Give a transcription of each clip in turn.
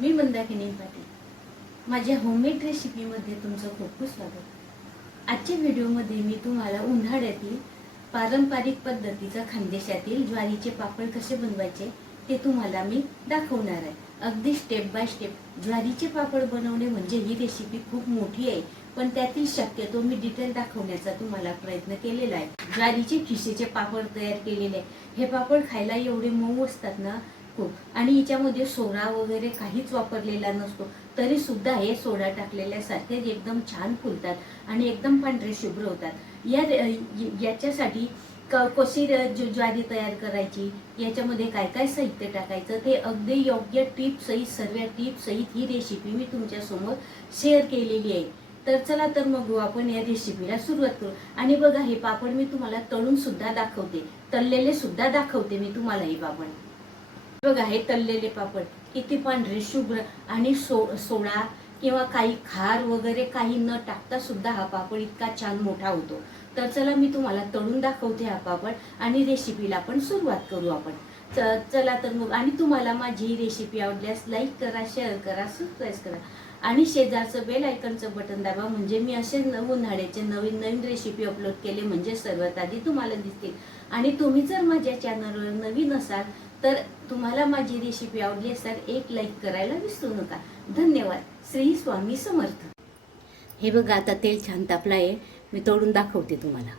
मी मंदाकिनी पाटील? माझ्या होममेड रेसिपीमध्ये तुमचं खूप खूप स्वागत. आजच्या व्हिडिओमध्ये मी तुम्हाला उन्हाळ्यातील पारंपरिक पद्धतीचा खानदेशातील ज्वारीचे पापड कसे बनवायचे ते तुम्हाला मी दाखवणार आहे. अगदी स्टेप बाय स्टेप ज्वारीचे पापड बनवणे म्हणजे ही रेसिपी खूप मोठी आहे पण त्यातील शक्यतो मी डिटेल दाखवण्याचा तुम्हाला प्रयत्न केलेला आहे. ज्वारीचे खिशेचे पापड तयार केलेले आहे. हे पापड खायला एवढे मऊ असतात ना हो आणि याच्यामध्ये सोडा वगैरे काहीच वापरलेला नसतो. तरी सुद्धा हे सोडा टाकलेल्यासारखे एकदम छान फुलतात आणि एकदम पांढरे शुभ्र होतात. या याच्यासाठी क- कशी ज्वारी तयार करायची? याच्यामध्ये काय काय साहित्य टाकायचं? ते अगदी योग्य टिप सहित सर्व टिप सहित ही रेसिपी मी तुमच्यासमोर शेअर केलेली आहे. तर चला तर मग आपण या रेसिपीला सुरुवात करू. आणि बघा हे पापड मी तुम्हाला तळून सुद्धा दाखवते. तळलेले सुद्धा दाखवते मी तुम्हाला हे पापड. बघा हे तळलेले पापड. किती पांढरे शुभ्र आणि सो सोडा किंवा काही खार वगैरे काही न टाकता सुद्धा हा पापड इतका छान मोठा होतो. तर चला मी तुम्हाला तळून दाखवते हा पापड आणि रेसिपीला पण सुरुवात करू आपण. चला तर मग आणि तुम्हाला माझी ही रेसिपी आवडल्यास लाईक करा शेअर करा सबस्क्राईब करा. आणि शेजारचं बेल आयकनचं बटन दाबा म्हणजे मी असे उन्हाळ्याचे नवीन नवीन रेसिपी अपलोड केले म्हणजे सर्वात आधी तुम्हाला दिसतील. आणि तुम्ही जर माझ्या चॅनलवर नवीन असाल तर तुम्हाला माझी रेसिपी आवडली असेल एक लाईक करायला विसरू नका. धन्यवाद. श्री स्वामी समर्थ. हे बघा आता तेल छान तापलं आहे मी तोडून दाखवते तुम्हाला.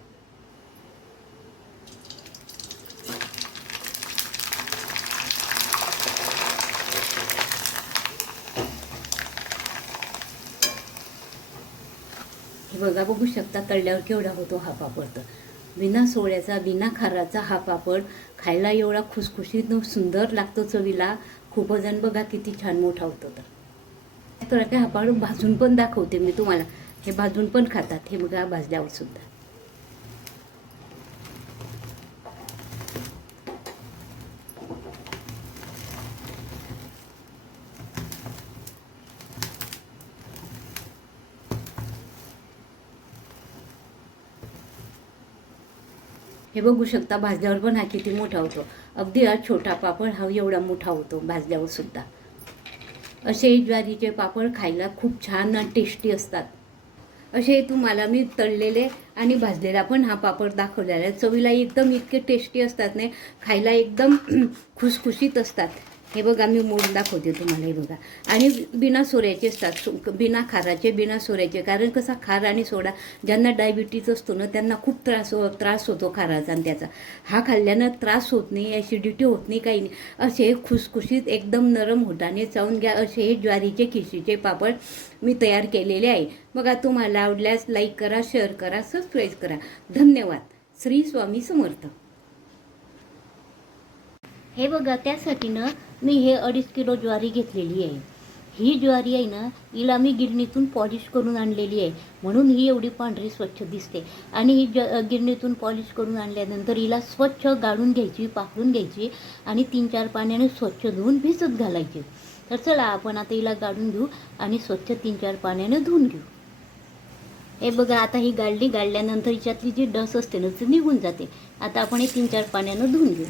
हे बघा बघू शकता तळल्यावर केवढा होतो हा पापड तर. विना सोळ्याचा विना खाराचा हा पापड खायला एवढा खुसखुशीत सुंदर लागतो चवीला. खूप जण बघा किती छान मोठा होतो तर. तर काय हा पापड भाजून पण दाखवते मी तुम्हाला. हे भाजून पण खातात. हे बघा भाजल्यावर सुद्धा. हे बघू शकता भाजल्यावर पण हा किती मोठा होतो. अगदी हा छोटा पापड हा एवढा मोठा होतो भाजल्यावर सुद्धा. असे ज्वारीचे पापड खायला खूप छान टेस्टी असतात. असे तुम्हाला मी तळलेले आणि भाजलेला पण हा पापड दाखवलेला आहे. चवीला एकदम इतके टेस्टी असतात नाही खायला एकदम खुसखुशीत असतात. हे बघा मी मोडून दाखवते तुम्हाला हे बघा. आणि बिना सोऱ्याचे असतात बिना खाराचे बिना सोऱ्याचे. कारण कसा खार आणि सोडा ज्यांना डायबिटीज असतो ना त्यांना खूप त्रास हो त्रास होतो खाराचा आणि त्याचा. हा खाल्ल्यानं त्रास होत नाही ॲसिडिटी होत नाही काही नाही. असे खुसखुशीत एकदम नरम होताने चावून घ्या. असे हे ज्वारीचे खिशीचे पापड मी तयार केलेले आहे. बघा तुम्हाला आवडल्यास लाईक करा शेअर करा सबस्क्राईब करा. धन्यवाद. श्री स्वामी समर्थ. हे बघा त्यासाठी ना मी हे अडीच किलो ज्वारी घेतलेली आहे. ही ज्वारी आहे ना हिला मी गिरणीतून पॉलिश करून आणलेली आहे. म्हणून ही एवढी पांढरी स्वच्छ दिसते. आणि ही ज गिरणीतून पॉलिश करून आणल्यानंतर हिला स्वच्छ गाळून घ्यायची पाकडून घ्यायची आणि तीन चार पाण्याने स्वच्छ धुवून भिजत घालायची. तर चला आपण आता हिला गाळून घेऊ आणि स्वच्छ तीन चार पाण्याने धुवून घेऊ. हे बघा आता ही गाळली गाळल्यानंतर हिच्यातली जी डस असते ना ती निघून जाते. आता आपण हे तीन चार पाण्यानं धुवून घेऊ.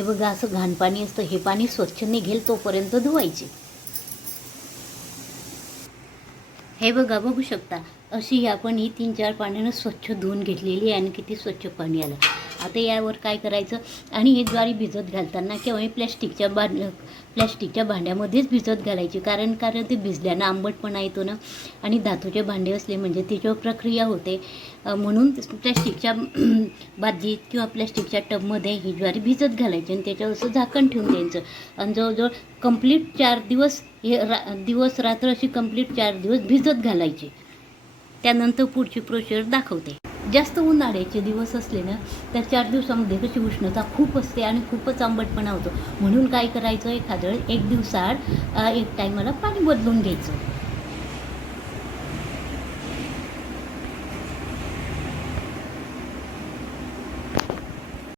हे बघा असं घाण पाणी असतं हे पाणी स्वच्छ निघेल तोपर्यंत धुवायचे. हे बघा बघू शकता अशी आपण ही तीन चार पाण्यानं स्वच्छ धुवून घेतलेली आहे आणि किती स्वच्छ पाणी आलं. आता यावर काय करायचं? आणि हे ज्वारी भिजत घालताना केव्हाही प्लॅस्टिकच्या बा प्लॅस्टिकच्या भांड्यामध्येच भिजत घालायची. कारण कारण ते भिजल्यानं आंबटपणा येतो ना. आणि धातूचे भांडे असले म्हणजे त्याच्यावर प्रक्रिया होते म्हणून प्लॅस्टिकच्या बादलीत किंवा प्लॅस्टिकच्या टबमध्ये ही ज्वारी भिजत घालायची आणि त्याच्यावर असं झाकण ठेवून द्यायचं. आणि जवळजवळ कंप्लीट चार दिवस हे रा दिवस रात्र अशी कंप्लीट चार दिवस भिजत घालायची. त्यानंतर पुढची प्रोसिजर दाखवते. जास्त उन्हाळ्याचे दिवस असले ना तर चार दिवसामध्ये कशी उष्णता खूप असते आणि खूपच आंबटपणा होतो. म्हणून काय करायचं एखादं एक दिवसाआड एक टायमाला पाणी बदलून घ्यायचं.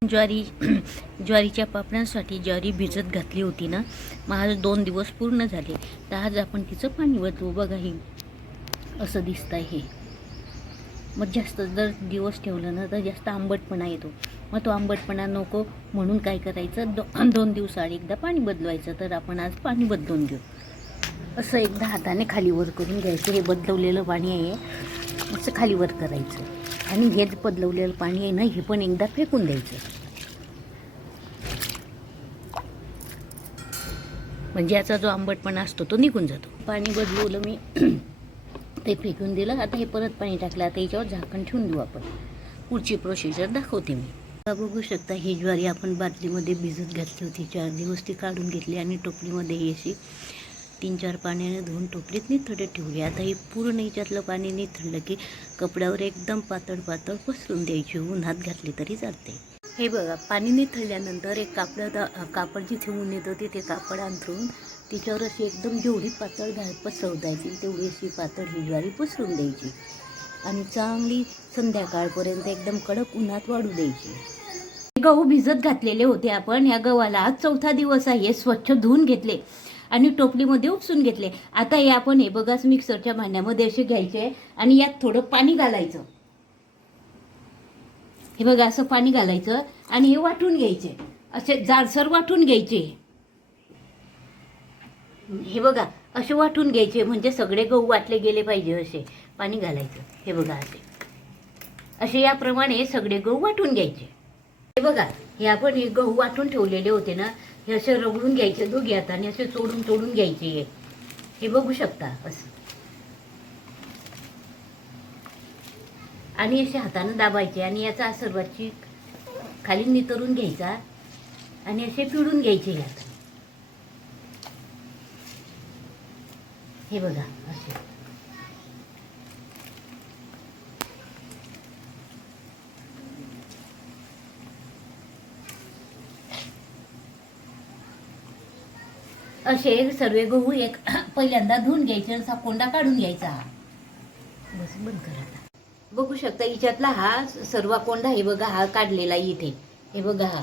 ज्वारी ज्वारीच्या पापड्यांसाठी ज्वारी भिजत घातली होती ना मग आज दोन दिवस पूर्ण झाले. तर आज आपण तिचं पाणी बदलू. बघाही असं दिसतं आहे हे. मग जास्त जर दिवस ठेवलं ना तर जास्त आंबटपणा येतो. मग तो आंबटपणा नको म्हणून काय करायचं? दो दोन दिवसाआड एकदा पाणी बदलवायचं तर आपण आज पाणी बदलून घेऊ. असं एकदा हाताने खाली वर करून घ्यायचं. हे बदलवलेलं पाणी आहे असं खाली वर करायचं. आणि हे जे बदलवलेलं पाणी आहे ना हे पण एकदा फेकून द्यायचं. म्हणजे याचा जो आंबटपणा असतो तो निघून जातो. पाणी बदलवलं मी ते फेकून दिलं. आता हे परत पाणी टाकलं. आता याच्यावर झाकण ठेवून देऊ आपण. पुढची प्रोसिजर दाखवते मी. का बघू शकता ही ज्वारी आपण बाटलीमध्ये भिजत घातली होती. चार दिवस ती काढून घेतली आणि टोपलीमध्ये ही अशी तीन चार पाण्याने धुवून टोपलीत निथळत ठेवली. आता ही पूर्ण याच्यातलं पाणी निथळलं की कपड्यावर एकदम पातळ पातळ पसरून द्यायची. उन्हात घातली तरी चालते. हे बघा पाणी निथळल्यानंतर एक कापड कापड जिथे ऊन येतं तिथे कापड अंथरून तिच्यावर अशी एकदम जेवढी पातळ घाल पसरवता येतील तेवढी अशी पातळ ही ज्वारी पसरून द्यायची. आणि चांगली संध्याकाळपर्यंत एकदम कडक उन्हात वाढू द्यायची. गहू भिजत घातलेले होते आपण. या गव्हाला आज चौथा दिवस आहे. स्वच्छ धुवून घेतले आणि टोपलीमध्ये उपसून घेतले. आता हे आपण हे बघाच मिक्सरच्या भांड्यामध्ये असे घ्यायचे आणि यात थोडं पाणी घालायचं. हे बघा असं पाणी घालायचं आणि हे वाटून घ्यायचे. असे जाडसर वाटून घ्यायचे. हे बघा असे वाटून घ्यायचे म्हणजे सगळे गहू वाटले गेले पाहिजे असे. पाणी घालायचं हे बघा असे. असे याप्रमाणे सगळे गहू वाटून घ्यायचे. हे बघा हे आपण हे गहू वाटून ठेवलेले होते ना हे असे रगडून घ्यायचे दोघे हाताने असे चोडून चोडून घ्यायचे हे. हे बघू शकता असं. आणि असे हातानं दाबायचे आणि याचा सर्वाची खाली नितरून घ्यायचा आणि असे पिळून घ्यायचे यात हे बघा असे. असे सर्व गहू एक पहिल्यांदा धुवून घ्यायचे असा कोंडा काढून घ्यायचा. बस बंद करा बघू शकता हिच्यातला हा सर्व कोंडा हे बघा हा काढलेला आहे इथे. हे बघा हा.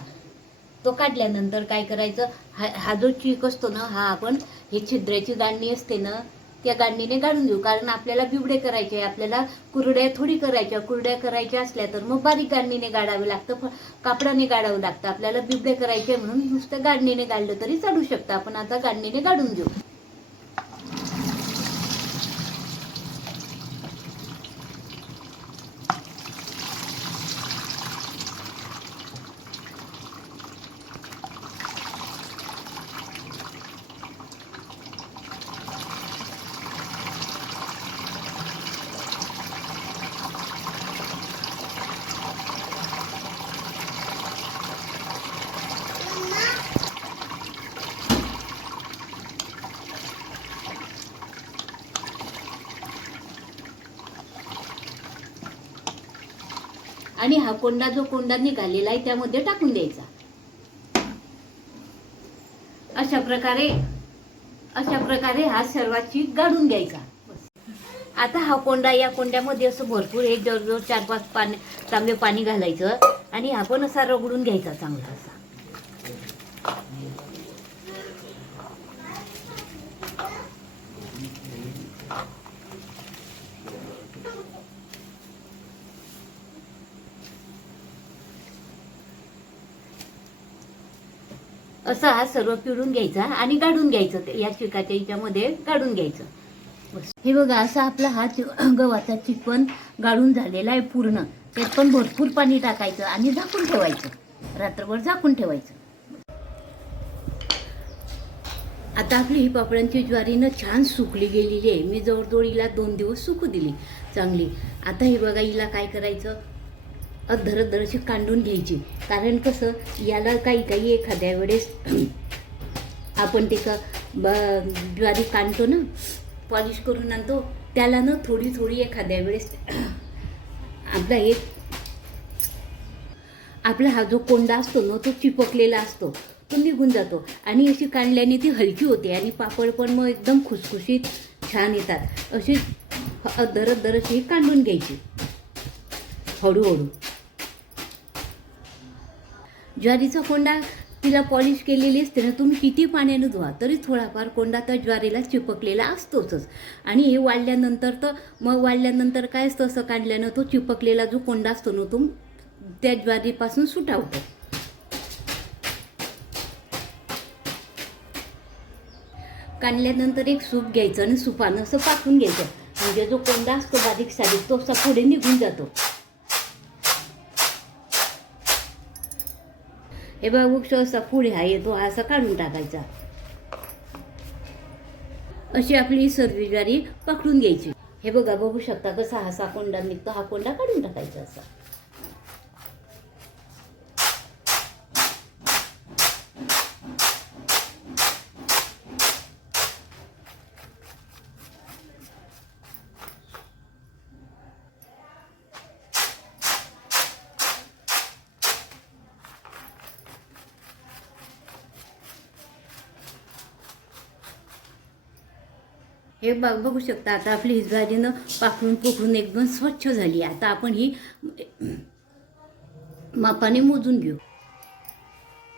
तो काढल्यानंतर काय करायचं हा हा जो चीक असतो ना हा आपण हे छिद्राची दांडणी असते ना त्या गाडणीने गाडून घेऊ कारण आपल्याला बिबडे करायचे आपल्याला कुरड्या थोडी करायच्या कुरड्या करायच्या असल्या तर मग बारीक गाडणीने गाडावे लागतं कापडाने गाडावं लागतं. आपल्याला बिबडे करायचे म्हणून नुसतं गाडणीने गाडलं तरी चालू शकतं. आपण आता गाडणीने गाडून घेऊ आणि हा कोंडा जो कोंडा निघालेला आहे त्यामध्ये टाकून द्यायचा. अशा प्रकारे अशा प्रकारे हा सर्वाची गाडून घ्यायचा. आता हा कोंडा या कोंड्यामध्ये असं भरपूर हे जवळजवळ चार पाच पाणी चांगले पाणी घालायचं आणि हा पण असा रगडून घ्यायचा चांगला असा. असा हा सर्व पिळून घ्यायचा आणि गाडून घ्यायचं या चिकाच्या याच्यामध्ये गाडून घ्यायचं. बस. हे बघा असा आपला हा गव्हाचा चिकन गाळून झालेला आहे पूर्ण. त्यात पण भरपूर पाणी टाकायचं आणि झाकून ठेवायचं. रात्रभर झाकून ठेवायचं. आता आपली ही पापडांची ज्वारीनं छान सुकली गेलेली आहे. मी जवळजवळ हिला दोन दिवस सुकू दिली चांगली. आता हे बघा हिला काय करायचं? अधरत अशी कांडून घ्यायची. कारण कसं याला काही काही एखाद्या वेळेस आपण ते का ब- ज्वारी काढतो ना पॉलिश करून आणतो त्याला ना थोडी थोडी एखाद्या वेळेस आपला एक आपला हा जो कोंडा असतो ना तो चिपकलेला असतो. तो निघून जातो. आणि अशी काढल्याने ती हलकी होते आणि पापड पण मग एकदम खुसखुशीत छान येतात. अशी दरत दर अशी काढून घ्यायची. हळूहळू. ज्वारीचा कोंडा तिला पॉलिश केलेली असते ना तुम्ही किती पाण्यानं धुवा तरी थोडाफार कोंडा त्या ज्वारीला चिपकलेला असतोच आणि हे वाढल्यानंतर तर मग वाढल्यानंतर काय असतं असं काढल्यानं तो चिपकलेला जो कोंडा असतो ना तो त्या ज्वारीपासून सुटावतो. काढल्यानंतर एक सूप घ्यायचं आणि सुपानं असं पाकून घ्यायचं. म्हणजे जो कोंडा असतो बारीक सारीक तो असा पुढे निघून जातो. हे बघा वृक्ष असा पुढे हा येतो हा असा काढून टाकायचा. अशी आपली सर्वी ज्वारी पकडून घ्यायची. हे बघा बघू शकता कसा हा असा कोंडा निघतो हा कोंडा काढून टाकायचा असा. हे बघ बघू शकता आता आपली ही ज्वारीनं पोखरून एकदम स्वच्छ झाली. आता आपण ही मापाने मोजून घेऊ.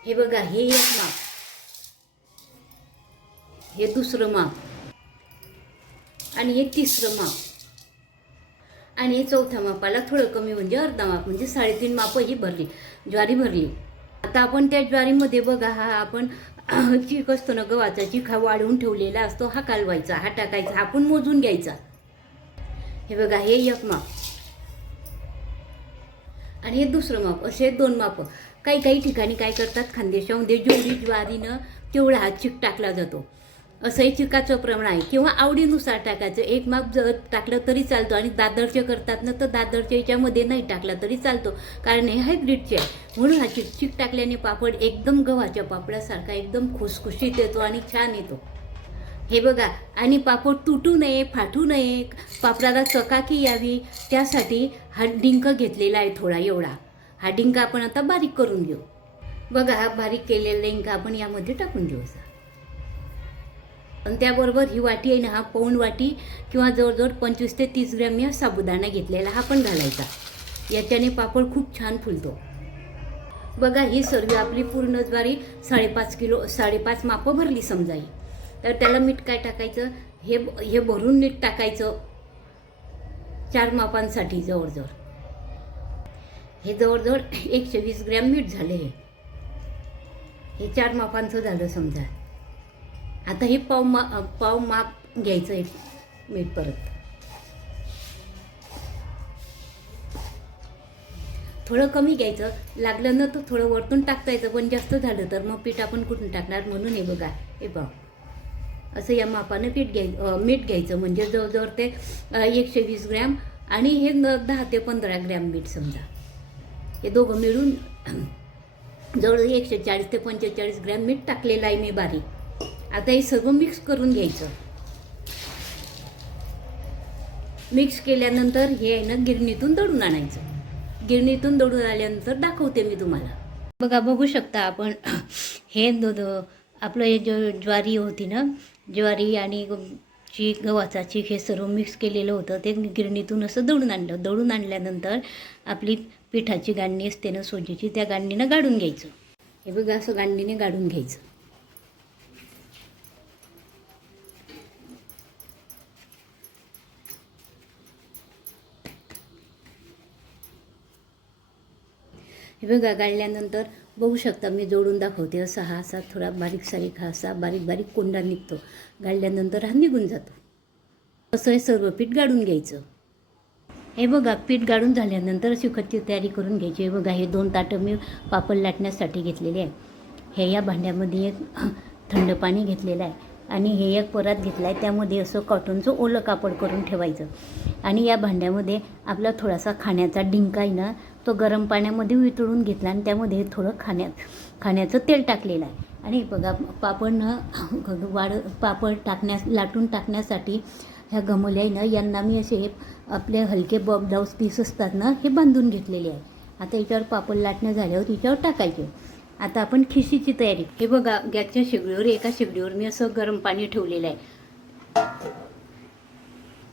हे बघा हे एक माप. हे दुसरं माप. आणि हे तिसरं माप. आणि हे चौथ्या मापाला थोडं कमी म्हणजे अर्धा माप म्हणजे साडेतीन मापं ही भरली ज्वारी भरली. आता आपण त्या ज्वारीमध्ये बघा हा आपण चीक असतो ना गव्हाचा चिखा वाढवून ठेवलेला असतो हा कालवायचा हा टाकायचा हा मोजून घ्यायचा. हे बघा हे एक माप. आणि हे दुसरं माप असे दोन माप. काही काही ठिकाणी काय करतात खानदेशामध्ये जेवढी ज्वारीनं तेवढा हा चिक टाकला जातो. असंही चिकाचं प्रमाण आहे. किंवा आवडीनुसार टाकायचं. एक माप जर टाकलं तरी चालतो. आणि दादरचे करतात ना तर दादरच्या याच्यामध्ये नाही टाकला तरी चालतो. कारण हे हायब्रिडचे आहे. म्हणून हा चिकचिक टाकल्याने पापड एकदम गव्हाच्या पापडासारखा एकदम खुसखुशीत येतो आणि छान येतो. हे बघा. आणि पापड तुटू नये फाटू नये. पापडाला चकाकी यावी. त्यासाठी हा डिंक घेतलेला आहे थोडा एवढा. हा डिंक आपण आता बारीक करून घेऊ. बघा हा बारीक केलेला डिंक आपण यामध्ये टाकून घेऊ आणि त्याबरोबर ही वाटी आहे ना हा पौण वाटी किंवा जवळजवळ पंचवीस ते तीस ग्रॅम मी साबुदाणा घेतलेला हा पण घालायचा. याच्याने पापड खूप छान फुलतो. बघा ही सर्व आपली पूर्ण ज्वारी साडेपाच किलो साडेपाच मापं भरली समजा ही. तर त्याला मीठ काय टाकायचं? हे हे भरून मीठ टाकायचं. चार मापांसाठी जवळजवळ. हे जवळजवळ एकशे वीस ग्रॅम मीठ झाले हे. हे चार मापांचं झालं समजा. आता हे पाव मा पाव माप घ्यायचं आहे. मीठ परत. थोडं कमी घ्यायचं. लागलं ना तर थोडं वरतून टाकता येतं पण जास्त झालं तर मग पीठ आपण कुठून टाकणार? म्हणून हे बघा. हे पाव. असं या मापानं पीठ घ्याय मीठ घ्यायचं. म्हणजे जवळजवळ ते एकशे वीस ग्रॅम आणि हे न- दहा ते पंधरा ग्रॅम मीठ समजा. हे दोघं मिळून जवळ एकशे चाळीस ते पंचेचाळीस ग्रॅम मीठ टाकलेलं आहे मी बारीक. आता हे सर्व मिक्स करून घ्यायचं. मिक्स केल्यानंतर हे आहे ना गिरणीतून दळून आणायचं. गिरणीतून दळून आल्यानंतर दाखवते मी तुम्हाला. बघा बघू शकता आपण. हे आपलं हे जो ज्वारी होती ना ज्वारी आणि चीक गव्हाचा चीक हे सर्व मिक्स केलेलं होतं. ते गिरणीतून असं दळून आणलं. दळून आणल्यानंतर आपली पिठाची गांडणी असते ना सोजीची त्या गांडणीनं गाडून घ्यायचं. हे बघा असं गांडणीने गाडून घ्यायचं. हे बघा गाळल्यानंतर बघू शकता मी जोडून दाखवते. असा हा असा थोडा बारीक सारीक हा असा बारीक बारीक कोंडा निघतो. गाळल्यानंतर हा निघून जातो. असं हे सर्व पीठ गाळून घ्यायचं. हे बघा पीठ गाळून झाल्यानंतर अशी खच्ची तयारी करून घ्यायची. हे बघा हे दोन ताटं मी पापड लाटण्यासाठी घेतलेले आहे. हे या भांड्यामध्ये एक थंड पाणी घेतलेलं आहे आणि हे एक परात घेतला आहे. त्यामध्ये असं कॉटनचं ओलं कापड करून ठेवायचं. आणि या भांड्यामध्ये आपला थोडासा खाण्याचा डिंका आहे ना तो गरम पाण्यामध्ये वितळून घेतला आणि त्यामध्ये थोडं खाण्यात खाण्याचं तेल टाकलेलं आहे. आणि बघा पापड न वाढ पापड टाकण्यास लाटून टाकण्यासाठी ह्या गमल्या यांना मी असे आपले हलके बॉब ब्लाऊज पीस असतात ना हे बांधून घेतलेले आहे. आता याच्यावर पापड लाटणं झाल्यावर याच्यावर टाकायचे. आता आपण खिशीची तयारी हे बघा गॅसच्या शेगडीवर एका शेगडीवर मी असं गरम पाणी ठेवलेलं आहे.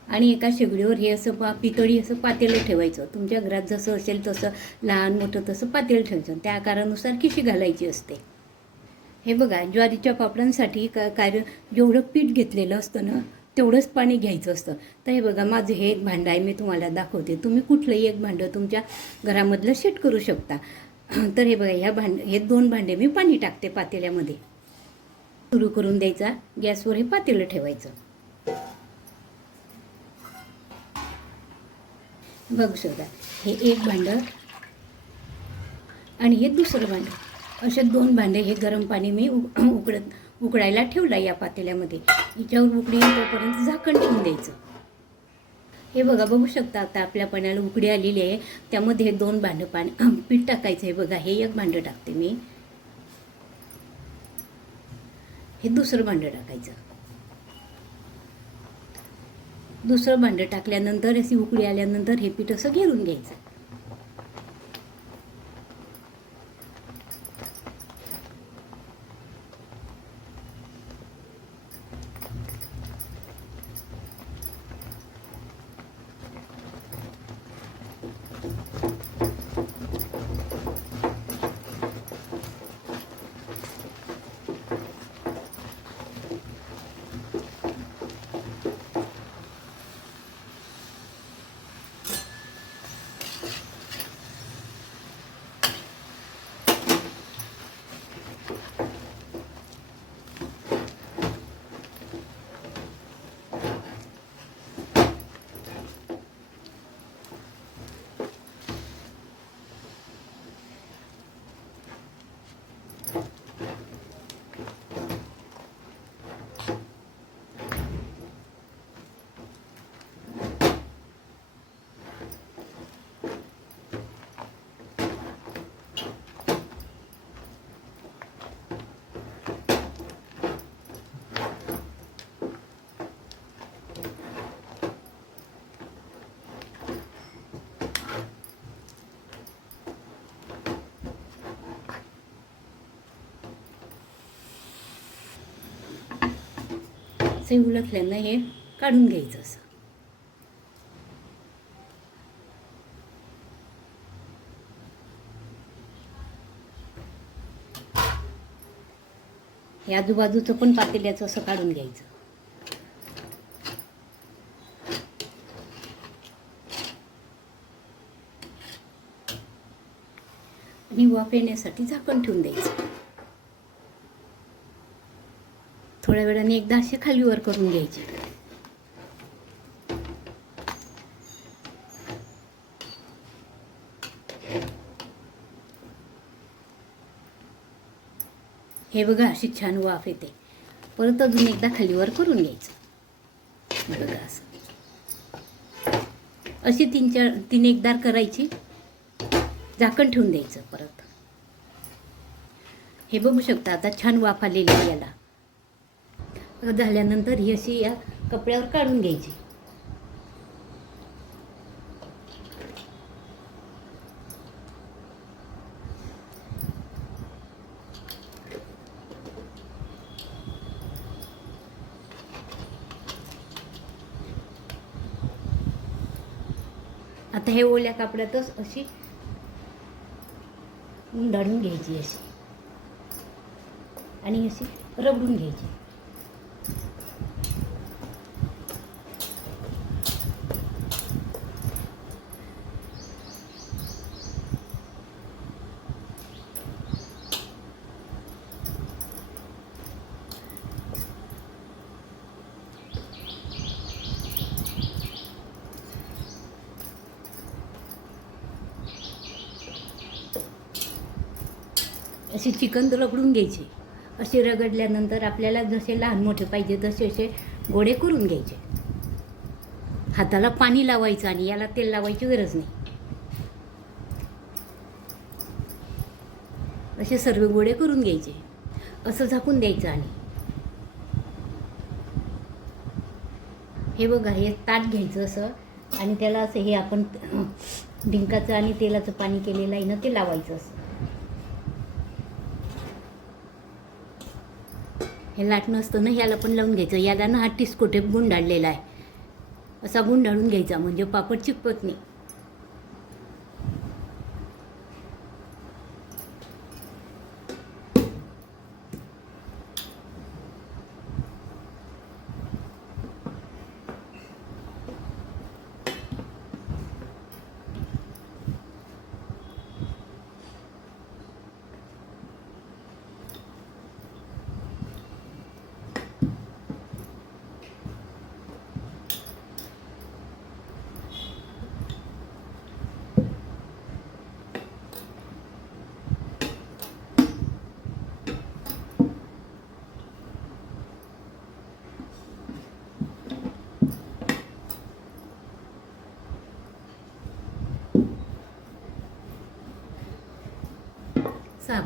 आणि एका शेगडीवर हे असं पा पितळी असं पातेलं ठेवायचं. तुमच्या घरात जसं असेल तसं लहान मोठं तसं पातेलं ठेवायचं. त्या आकारानुसार खिशी घालायची असते. हे बघा ज्वारीच्या पापडांसाठी का कार्य जेवढं पीठ घेतलेलं असतं ना तेवढंच पाणी घ्यायचं असतं. तर हे बघा माझं हे एक भांडं आहे मी तुम्हाला दाखवते. तुम्ही कुठलंही एक भांडं तुमच्या घरामधलं सेट करू शकता. तर हे बघा ह्या भांड हे दोन भांडे मी पाणी टाकते पातेल्यामध्ये. सुरू करून द्यायचा. गॅसवर हे पातेलं ठेवायचं. बघू शकता. हे एक भांडं आणि हे दुसरं भांडं. असे दोन भांडे हे गरम पाणी मी उक उकडत उकडायला ठेवलं या पातेल्यामध्ये. हिच्यावर उकडी तोपर्यंत झाकण ठेवून द्यायचं. हे बघा बघू शकता आता आपल्या पाण्याला उकडी आलेली आहे. त्यामध्ये हे दोन भांडं पाणी पीठ टाकायचं आहे. बघा हे एक भांडं टाकते मी. हे दुसरं भांडं टाकायचं. दुसरं भांडं टाकल्यानंतर अशी उकळी आल्यानंतर हे पीठ असं घेरून घ्यायचं. असे उलटल्यानं हे काढून घ्यायचं असं. हे आजूबाजूचं पण पातेल्याचं असं काढून घ्यायचं. आणि वाफ येण्यासाठी झाकण ठेवून द्यायचं. थोड्या वेळाने एकदा असे खालीवर करून घ्यायचे. हे बघा अशी छान वाफ येते. परत अजून एकदा खालीवर करून घ्यायचं. बघा असं. अशी तीन चार तीन एकदार करायची. झाकण ठेवून द्यायचं परत. हे बघू शकता आता छान वाफ आलेली याला. झाल्यानंतर ही अशी या कपड्यावर काढून घ्यायची. आता हे ओल्या कापड्यातच अशी गुंडाळून घ्यायची अशी. आणि अशी रगडून घ्यायची. असे चिकन रगडून घ्यायचे. असे रगडल्यानंतर आपल्याला जसे लहान मोठे पाहिजे तसे असे गोडे करून घ्यायचे. हाताला पाणी लावायचं आणि याला तेल लावायची गरज नाही. असे सर्व गोडे करून घ्यायचे. असं झाकून द्यायचं आणि. हे बघा हे ताट घ्यायचं असं आणि त्याला असं हे आपण डिंकाचं आणि तेलाचं पाणी केलेलं आहे ना ते लावायचं असं. हे लाटणं असतं ना ह्याला पण लावून घ्यायचं. याला ना हा टिस्को टेप गुंडाळलेला आहे. असा गुंडाळून घ्यायचा म्हणजे पापड चिपकत नाही.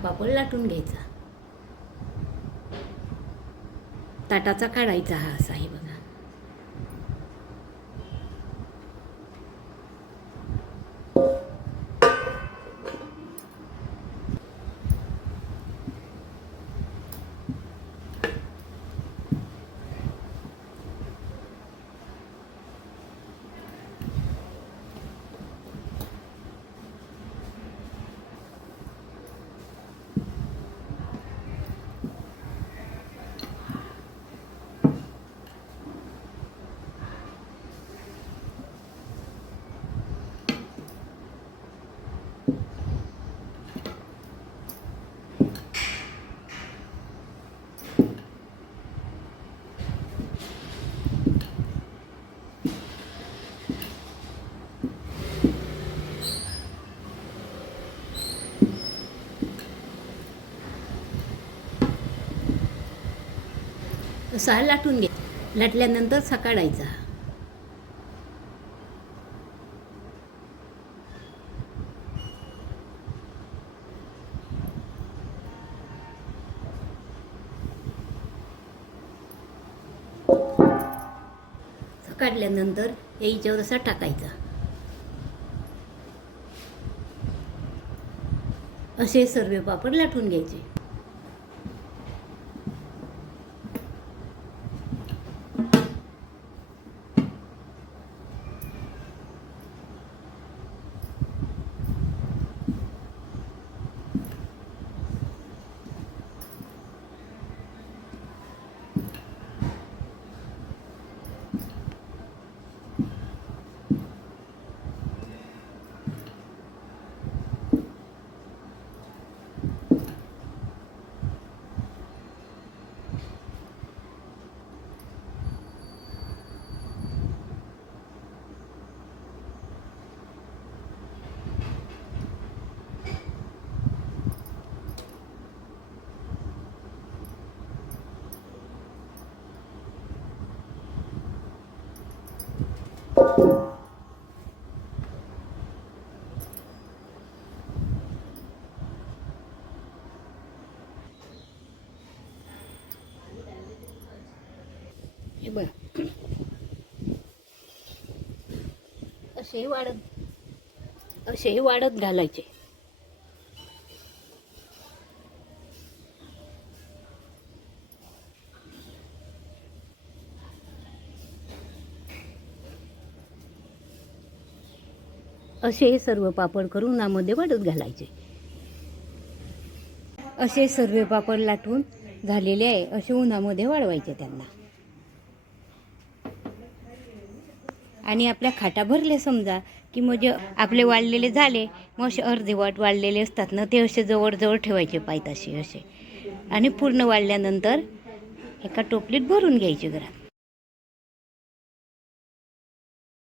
पापड लाटून घ्यायचा. ताटाचा काढायचा हा असा आहे बघा असा लाटून घे. लाटल्यानंतर सकाळायचा काढल्यानंतर याच्यावर असा टाकायचा. असे सर्व पापड लाटून घ्यायचे हे बघ असेही वाढत असेही वाढत घालायचे. असे हे सर्व पापड करून उन्हामध्ये वाढत घालायचे. असे सर्व पापड लाटून झालेले आहे असे उन्हामध्ये वाढवायचे त्यांना. आणि आपल्या खाटा भरले समजा की म्हणजे आपले वाढलेले झाले मग असे अर्धे वाट वाढलेले असतात ना ते असे जवळजवळ ठेवायचे पायताशी असे. आणि पूर्ण वाढल्यानंतर एका टोपलीत भरून घ्यायचे घरात.